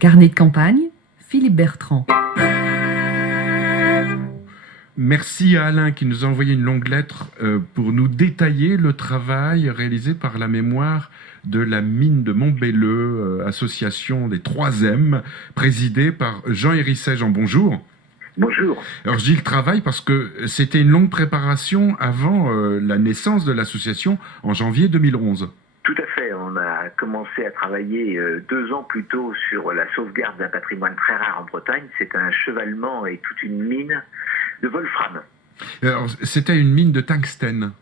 Carnet de campagne, Philippe Bertrand. Merci à Alain qui nous a envoyé une longue lettre pour nous détailler le travail réalisé par la mémoire de la mine de Montbelleux, association des 3M, présidée par Jean Hérisset. Jean, bonjour. Bonjour. Alors je dis le travail parce que c'était une longue préparation avant la naissance de l'association en janvier 2011. Tout à fait. On a commencé à travailler 2 ans plus tôt sur la sauvegarde d'un patrimoine très rare en Bretagne. C'est un chevalement et toute une mine de wolfram. Alors, c'était une mine de tungstène.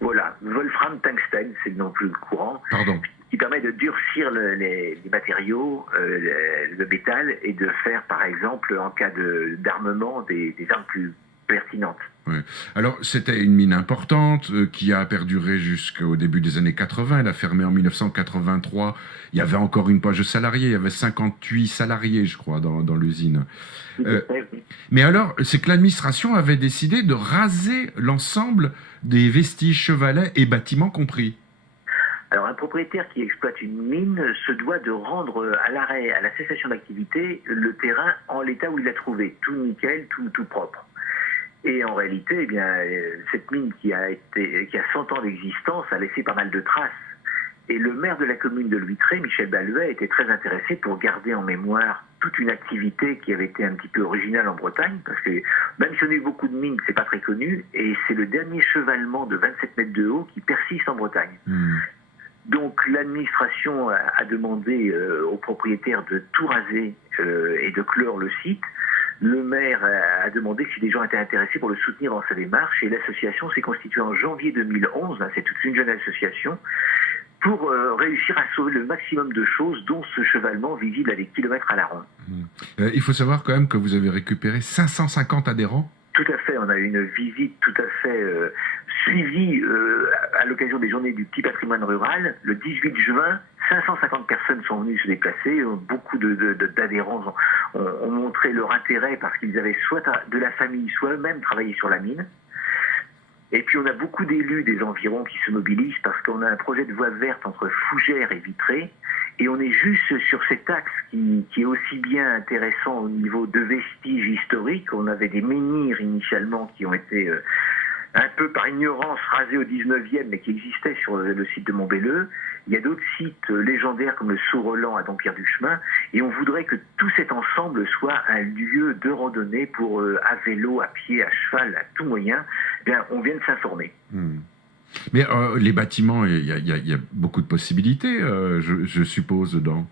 Voilà, wolfram tungstène, c'est le nom plus courant. Pardon. Qui permet de durcir les matériaux, le métal, et de faire, par exemple, en cas d'armement, des armes plus pertinentes. Ouais. Alors, c'était une mine importante qui a perduré jusqu'au début des années 80. Elle a fermé en 1983. Il y avait encore une poche de salariés. Il y avait 58 salariés, je crois, dans l'usine. Mais alors, c'est que l'administration avait décidé de raser l'ensemble des vestiges chevalets et bâtiments compris. Alors, un propriétaire qui exploite une mine se doit de rendre à l'arrêt, à la cessation d'activité, le terrain en l'état où il l'a trouvé. Tout nickel, tout propre. Et en réalité, eh bien, cette mine qui a 100 ans d'existence a laissé pas mal de traces. Et le maire de la commune de Luitré, Michel Balluet, était très intéressé pour garder en mémoire toute une activité qui avait été un petit peu originale en Bretagne, parce que même si on a eu beaucoup de mines, c'est pas très connu, et c'est le dernier chevalement de 27 mètres de haut qui persiste en Bretagne. Donc l'administration a demandé aux propriétaires de tout raser et de clore le site. Le maire a demandé si des gens étaient intéressés pour le soutenir dans sa démarche, et l'association s'est constituée en janvier 2011, c'est toute une jeune association, pour réussir à sauver le maximum de choses, dont ce chevalement visible à des kilomètres à la ronde. Il faut savoir quand même que vous avez récupéré 550 adhérents. Tout à fait, on a eu une visite tout à fait suivie à l'occasion des journées du petit patrimoine rural. Le 18 juin, 550 personnes sont venues se déplacer. Beaucoup d'adhérents ont montré leur intérêt parce qu'ils avaient soit de la famille, soit eux-mêmes travaillé sur la mine. Et puis on a beaucoup d'élus des environs qui se mobilisent parce qu'on a un projet de voie verte entre Fougères et Vitré. Et on est juste sur cet axe qui est aussi bien intéressant au niveau de vestiges historiques. On avait des menhirs initialement qui ont été un peu par ignorance rasés au 19e, mais qui existaient sur le site de Montbelleux. Il y a d'autres sites légendaires comme le Saut-Roland à Dampierre-du-Chemin. Et on voudrait que tout cet ensemble soit un lieu de randonnée pour à vélo, à pied, à cheval, à tout moyen. Eh bien, on vient de s'informer. Mais les bâtiments, il y a beaucoup de possibilités, je suppose, dedans.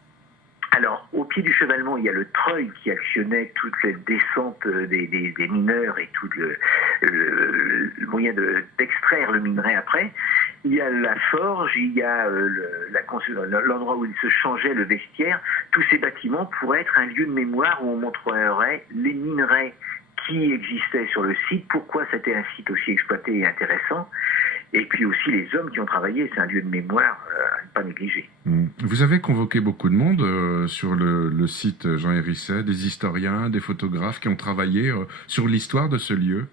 Alors, au pied du chevalement, il y a le treuil qui actionnait toute la descente des mineurs et tout le moyen d'extraire le minerai après. Il y a la forge, il y a l'endroit où il se changeait, le vestiaire. Tous ces bâtiments pourraient être un lieu de mémoire où on montrerait les minerais qui existaient sur le site, pourquoi c'était un site aussi exploité et intéressant, et puis aussi les hommes qui ont travaillé. C'est un lieu de mémoire à ne pas négliger. Vous avez convoqué beaucoup de monde sur le site Jean Hérisset, des historiens, des photographes qui ont travaillé sur l'histoire de ce lieu.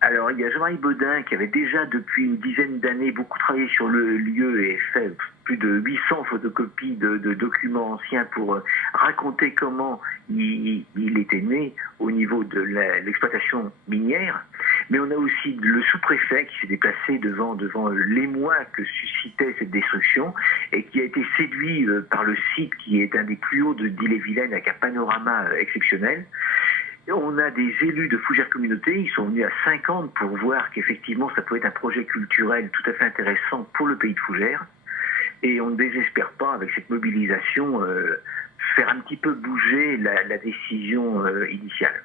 Alors, il y a Jean-Marie Baudin qui avait déjà depuis une dizaine d'années beaucoup travaillé sur le lieu et fait plus de 800 photocopies de documents anciens pour raconter comment il était né au niveau de l'exploitation minière. Mais on a aussi le sous-préfet qui s'est déplacé devant l'émoi que suscitait cette destruction et qui a été séduit par le site qui est un des plus hauts d'Ille-et-Vilaine avec un panorama exceptionnel. On a des élus de Fougères Communauté, ils sont venus à 50 pour voir qu'effectivement ça pouvait être un projet culturel tout à fait intéressant pour le pays de Fougères. Et on ne désespère pas, avec cette mobilisation, faire un petit peu bouger la décision initiale.